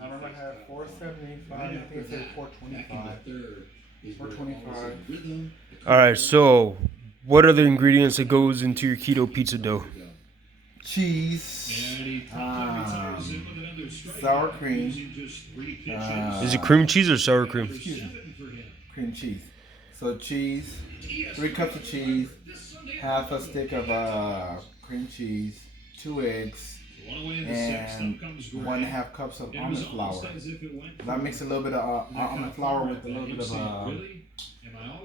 I remember I had 475. I think it said 425. 425. All right, so what are the ingredients that goes into your keto pizza dough? Cheese, sour cream. Is it cream cheese or sour cream? Excuse me, cream cheese. So cheese, 3 cups of cheese, half a stick of cream cheese, 2 eggs, and 1.5 cups of almond flour. I mix a little bit of almond flour with a little bit of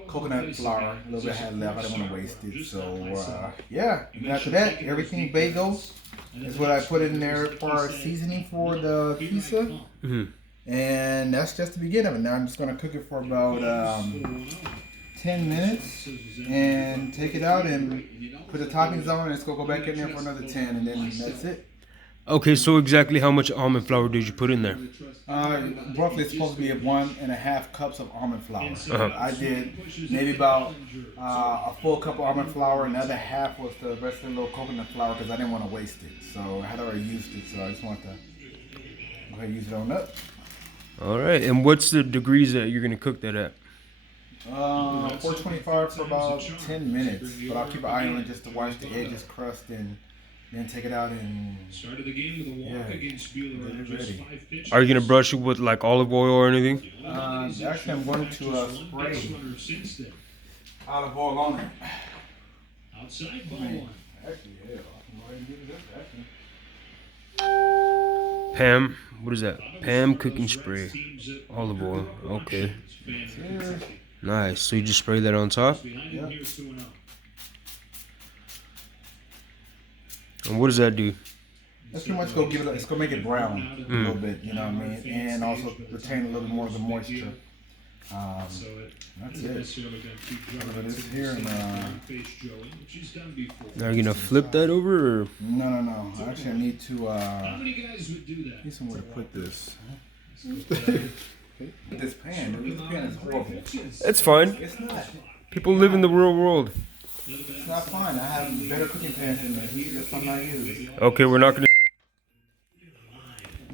coconut flour. A little bit I had left. I didn't want to waste it. So yeah. And after that, everything bagels is what I put in there for seasoning for the pizza. Mm-hmm. And that's just the beginning of it. Now I'm just gonna cook it for about 10 minutes and take it out and put the toppings on, and it's gonna go back in there for another 10, and then that's it. Okay, so exactly how much almond flour did you put in there? Roughly it's supposed to be 1.5 cups of almond flour. I did maybe about a full cup of almond flour, and the other half was the rest of the little coconut flour because I didn't want to waste it. So I had already used it, so I just wanted to go ahead and use it on up. All right, and what's the degrees that you're gonna cook that at? 425 for about 10 minutes, but I'll keep an eye on it just to watch the edges crust and then take it out and started the game with a walk against Bueller after just 5 pitches. Are you gonna brush it with like olive oil or anything? Actually, I'm going to spray olive oil on it. Outside ball one. Actually, yeah, I can go ahead and give it this. Pam, what is that? Pam cooking spray, olive oil. Okay, nice. So you just spray that on top. Yeah. And what does that do? That's pretty much go give it. It's gonna make it brown a little bit, you know what I mean, and also retain a little more of the moisture. That's it. This here and Are you gonna flip that over or? No. Actually, I need to need somewhere to put this. This pan is horrible. It's fine. It's not. People live in the real world. It's not fine. I have better cooking pans than this. It's just something I use. Okay, we're not gonna.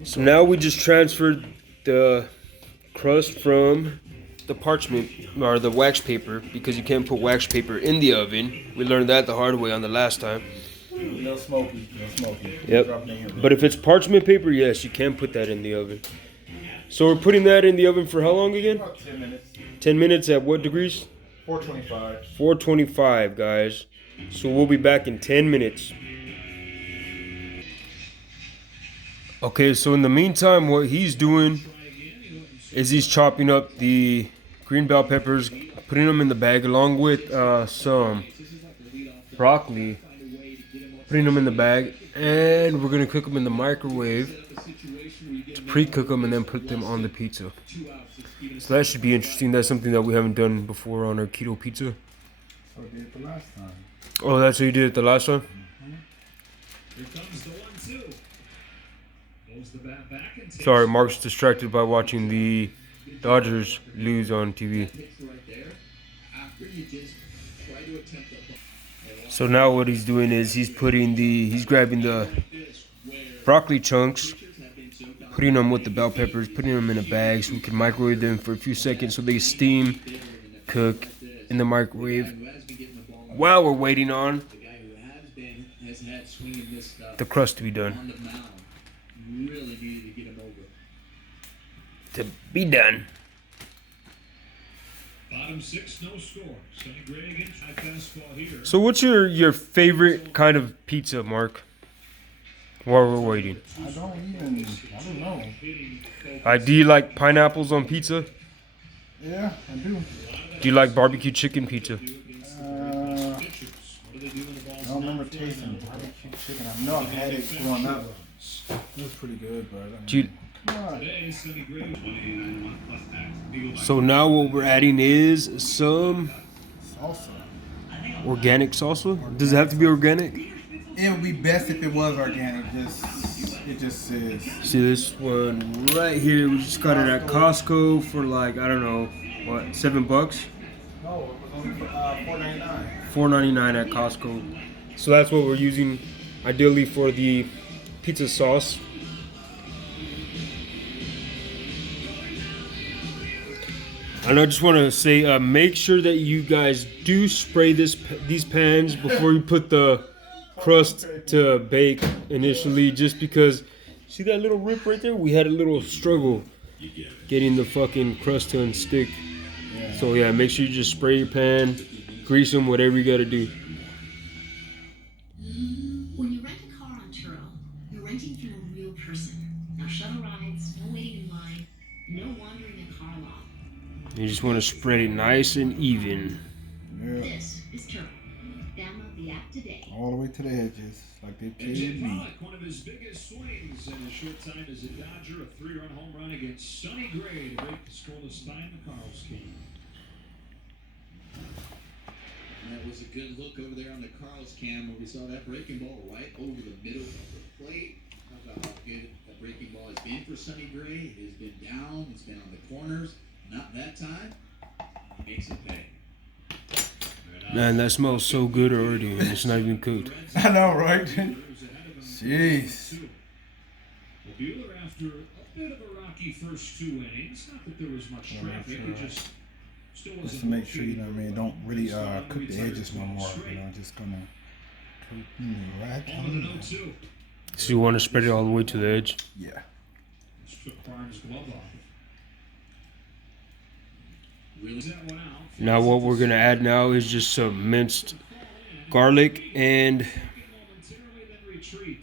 So now we just transferred the crust from the parchment or the wax paper, because you can't put wax paper in the oven. We learned that the hard way on the last time. No smoky. Yep. But if it's parchment paper, yes, you can put that in the oven. So we're putting that in the oven for how long again? About 10 minutes. 10 minutes at what degrees? 425. 425, guys. So we'll be back in 10 minutes. Okay, so in the meantime, what he's doing is he's chopping up the green bell peppers, putting them in the bag along with some broccoli, putting them in the bag, and we're gonna cook them in the microwave to pre-cook them and then put them on the pizza. So that should be interesting. That's something that we haven't done before on our keto pizza. So I did it the last time. Oh, that's what you did it the last time? Here comes the 1-2. Goes the bat back and Sorry, Mark's distracted by watching the Dodgers lose on TV. So now what he's doing is he's grabbing the broccoli chunks, putting them with the bell peppers, putting them in a bag so we can microwave them for a few seconds so they steam, cook in the microwave while we're waiting on the crust to be done. To be done. Bottom 6, no score. Sonny Gray against high fastball here. So what's your favorite kind of pizza, Mark? While we're waiting. I don't know. Do you like pineapples on pizza? Yeah, I do. Do you like barbecue chicken pizza? I don't remember tasting barbecue chicken. I know I've had it growing up. It was pretty good, but So now what we're adding is some salsa. Organic salsa. Does it have to be organic? It would be best if it was organic. It just says. See this one right here? We just got it at Costco for like, I don't know, what, $7? No, it was only $4.99. $4.99 at Costco. So that's what we're using ideally for the pizza sauce. And I just want to say, make sure that you guys do spray these pans before you put the crust to bake initially, just because, see that little rip right there? We had a little struggle getting the fucking crust to unstick. So yeah, make sure you just spray your pan, grease them, whatever you gotta do. When you rent a car on Turo, you're renting from a real person. No shuttle rides, no waiting in line, no wandering the car lot. You just want to spread it nice and even. Yeah. This is Turo. Download the app today. All the way to the edges, like they And paid Jim me. Pollock, one of his biggest swings in a short time as a Dodger, a 3-run home run against Sonny Gray to break the scoreless tie in the Carls game. And that was a good look over there on the Carls cam where we saw that breaking ball right over the middle of the plate. Talk about how good that breaking ball has been for Sonny Gray. It has been down, it's been on the corners. Not that time. He makes it pay. Man, that smells so good already, and it's not even cooked. I know, right? Jeez. Well, Buehler, after a bit of a rocky first 2 innings, not that there was much traffic, it just still wasn't. Just to make sure, you know what I mean, don't really cook the edges no more. You know, just gonna cook right On to the on. 0-2. So you want to spread it all the way to the edge. Yeah. Just took Barnes' glove off. That one out. Now what we're gonna add now is just some minced garlic and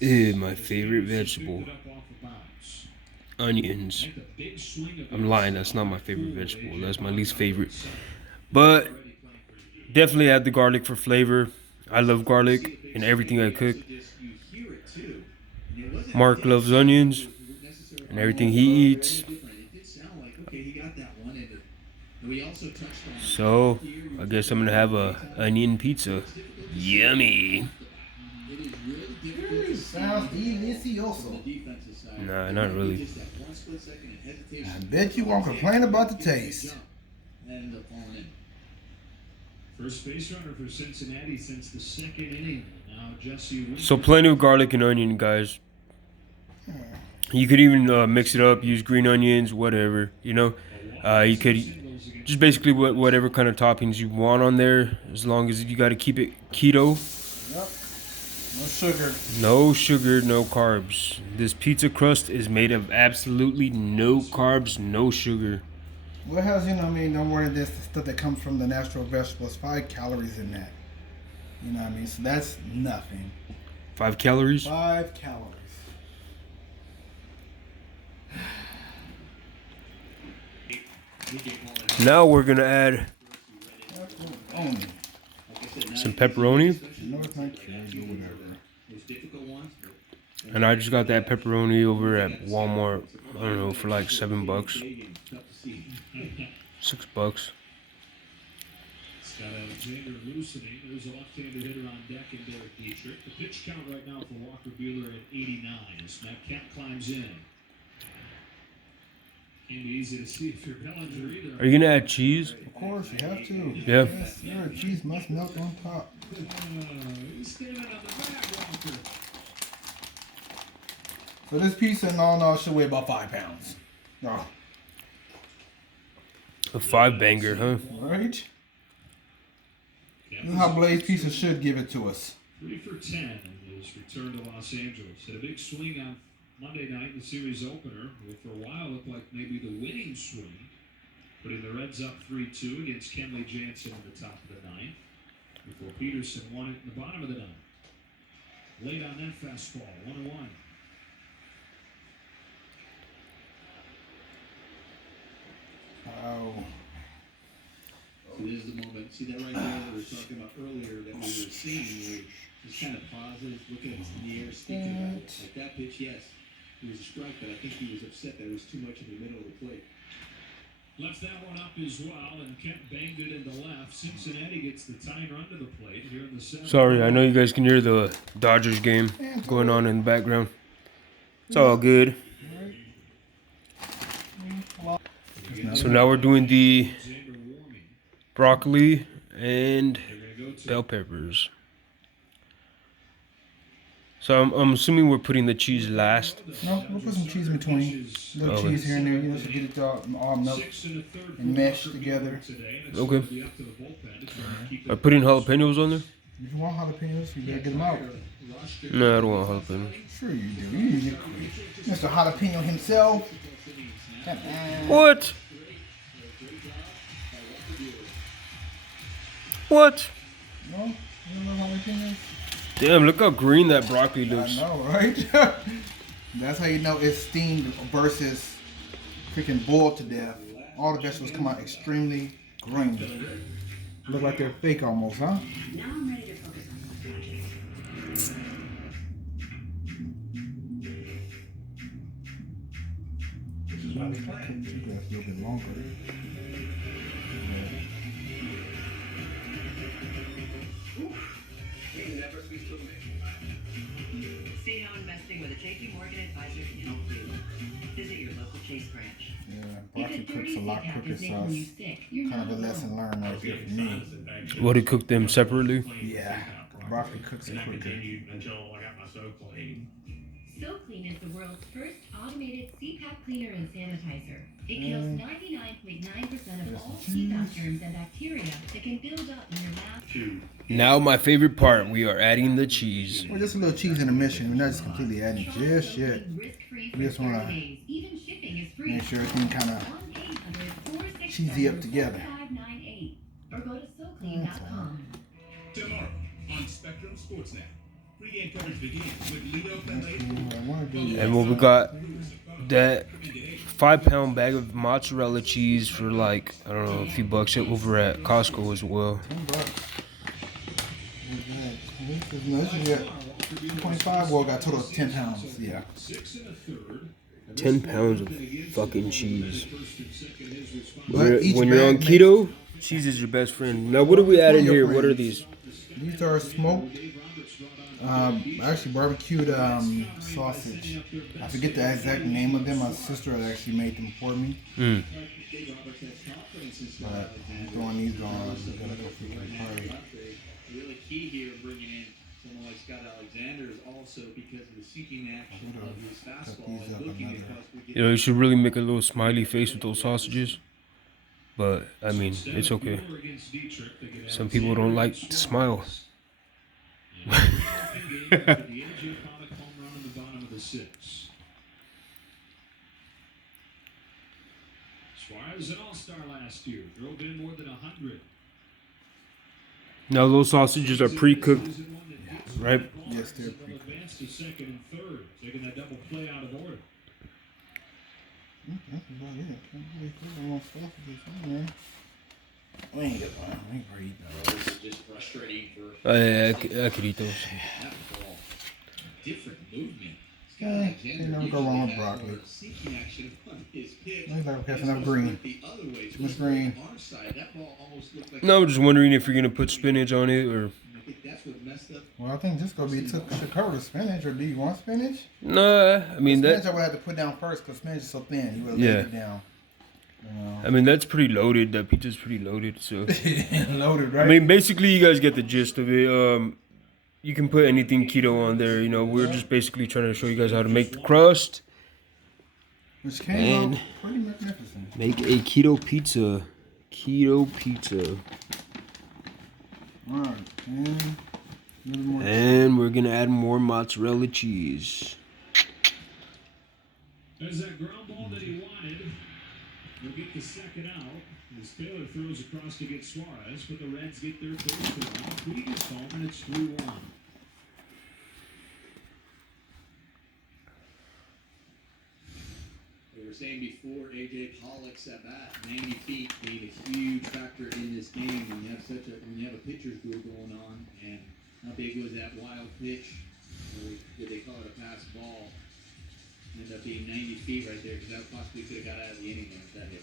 my favorite vegetable, onions. I'm lying, that's not my favorite vegetable. That's my least favorite. But definitely add the garlic for flavor. I love garlic in everything I cook. Mark loves onions and everything he eats. So I guess I'm gonna have a onion pizza. Yummy. Sounds delicioso. Nah, not really. I bet you won't complain about the taste. First base runner for Cincinnati since the second inning. Now Jesse Winker. So plenty of garlic and onion, guys. You could even mix it up, use green onions, whatever, you know. You could just basically whatever kind of toppings you want on there, as long as you got to keep it keto. Yep. No sugar. No sugar, no carbs. This pizza crust is made of absolutely no carbs, no sugar. What has, you know what I mean, don't worry, this stuff that comes from the natural vegetables, 5 calories in that. You know what I mean? So that's nothing. 5 calories? 5 calories. Now we're gonna add Only. some pepperoni. No, it's not calories or whatever. And I just got that pepperoni over at Walmart, I don't know, for like $7. $6. Scott Alexander loosening. There's a left-handed hitter on deck in Derek Dietrich. The pitch count right now for Walker Buehler at 89 as Matt Kemp climbs in. Can't be easy to see if you're Bellinger either. Are you gonna add cheese? Of course, you have to. Yeah. Yes, sir. Cheese must melt on top. He's standing on the back, Walker. So this pizza, no, should weigh about 5 pounds. No. A 5-banger, huh? Right? This is how Blaze Pizza should give it to us. 3 for 10 in his return to Los Angeles. Had a big swing on Monday night in the series opener. It for a while looked like maybe the winning swing. Putting the Reds up 3-2 against Kenley Jansen in the top of the ninth. Before Peterson won it in the bottom of the ninth. Late on that fastball, 1-1. Oh. So this is the moment. See that right there that we were talking about earlier that we were seeing, where just kind of pauses, looking at in the air, thinking about it. Like that pitch, yes, it was a strike, but I think he was upset that it was too much in the middle of the plate. Left that one up as well, and Kemp banged it into left. Cincinnati gets the tying run to the plate here in the seventh. Sorry, I know you guys can hear the Dodgers game going on in the background. It's all good. So now we're doing the broccoli and bell peppers. So I'm assuming we're putting the cheese last. No, we'll put some cheese in between. A little Okay. cheese here and there, you know, to get it all melted and meshed together. Okay. I put in jalapenos on there? If you want jalapenos, you gotta get them out. No, I don't want jalapenos. Sure you do. You Mr. Jalapeno himself. What? What? No? You don't know jalapenos? Damn, look how green that broccoli looks. I know, right? That's how you know it's steamed versus freaking boiled to death. All the vegetables come out extremely green. Look like they're fake almost, huh? Now I'm ready to focus on the project. This is why we can keep that a little bit longer. See how investing with a JP Morgan advisor can help you. Visit your local Chase branch. Yeah, broccoli cooks a lot quicker, so it's kind of a lesson learned right here for me. What, to cook them separately? Yeah, broccoli cooks quicker. Until I got my soap clean. SoClean is the world's first automated CPAP cleaner and sanitizer. It kills 99.9% of all CPAP germs and bacteria that can build up in your mouth. Now my favorite part, we are adding the cheese. Well, just a little cheese intermission. We're not just completely adding just yet. We just want to make sure everything kind of cheesy up together. Or go to SoClean.com. Tomorrow on Spectrum Sportsnet. Pre-game coverage begins with Lido Pele. I want to do And what we got, that 5-pound bag of mozzarella cheese for like, I don't know, a few bucks over at Costco as well. $10. This is it. 25. Well, got total of 10 pounds. Yeah. 10 pounds of fucking cheese. But each When you're on bag keto, cheese is your best friend. Now, what are we adding here? What are these? These are smoked, actually barbecued sausage. I forget the exact name of them. My sister actually made them for me. Mm. But I'm throwing these on. So gonna go freaking party. Really key here bringing in someone like Scott Alexander is also because of the seeking action of his fastball and looking across. You know, you should really make a little smiley face with those sausages. But, I mean, it's okay. Some people don't like to smile. Suarez, an all-star last year, drove in more than 100. Now, those sausages are pre-cooked, right? Yes, they're pre-cooked. Advanced to second and third, taking that double play out of order. That's about it. Can't really put no more sausages on there. We ain't got one. We ain't read This is just frustrating for I could eat those. that ball. Different movement. Yeah, you know, go wrong with broccoli. Seeking action on his pitch. Looks like we have enough green. The other way, Too much green. our side, that ball almost looked like. No, I'm just wondering if you're going to put spinach on it or... I think that's what messed up. Well, I think this gonna be should cover the spinach. Or do you want spinach? Nah, I mean, Spinach that... I would have to put down first because spinach is so thin. You would have Yeah. laid it down. I mean, that's pretty loaded. That pizza's pretty loaded, so... Loaded, right? I mean, basically, you guys get the gist of it. You can put anything keto on there. You know, we're just basically trying to show you guys how to make the crust. Which came and- out pretty magnificent. Make a keto pizza. Keto pizza. Alright, and a little more. And we're going to add more mozzarella cheese. There's that ground ball that he wanted. He'll get the second out as Taylor throws across to get Suarez, but the Reds get their first run. Previous home, and it's 3-1. We were saying before, AJ Pollock's at bat, 90 feet being a huge factor in this game when you have a pitcher's duel going on, and how big was that wild pitch? Or did they call it a pass ball? Ended up being 90 feet right there because that possibly could have got out of the inning with that hit.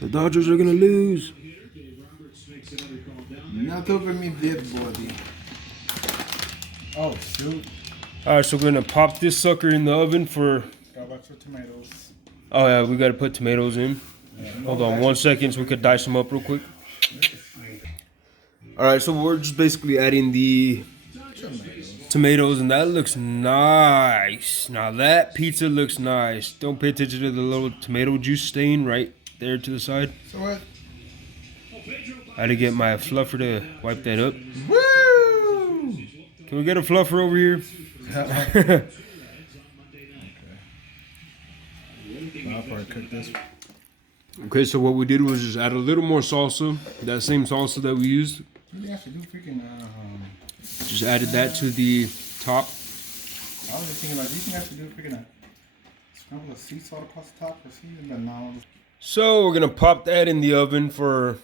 The Dodgers are going to lose. Dave Roberts makes another call down there. Not over me, dead body. Oh, shoot. All right, so we're going to pop this sucker in the oven for... How about your tomatoes? Oh, yeah, we got to put tomatoes in. Hold on 1 second so we could dice them up real quick. All right, so we're just basically adding the tomatoes, and that looks nice. Now that pizza looks nice. Don't pay attention to the little tomato juice stain right there to the side. So what? I had to get my fluffer to wipe that up. Woo! Can we get a fluffer over here? I'll probably cook this. Okay, so what we did was just add a little more salsa. That same salsa that we used. You actually do freaking. Just added that to the top. I was just thinking like you can actually do freaking scramble of sea salt across the top for season, but no. So we're gonna pop that in the oven for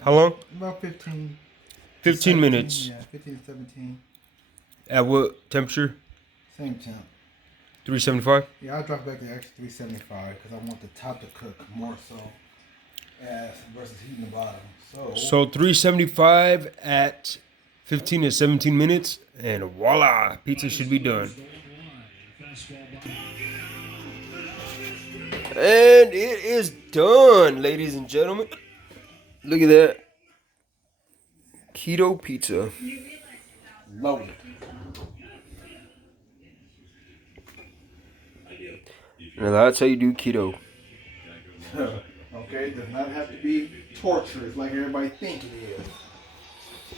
how long? About 15. 15 minutes. Yeah, 15 to 17. At what temperature? Same temp. 375? Yeah, I'll drop back to extra 375 because I want the top to cook more so as versus heating the bottom. So 375 at 15 to 17 minutes, and voila, pizza should be done. And it is done, ladies and gentlemen. Look at that. Keto pizza. loaded. Now that's how you do keto. Okay, does not have to be torturous like everybody think it is.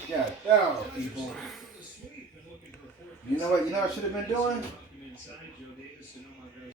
God damn, people. You know what I should have been doing?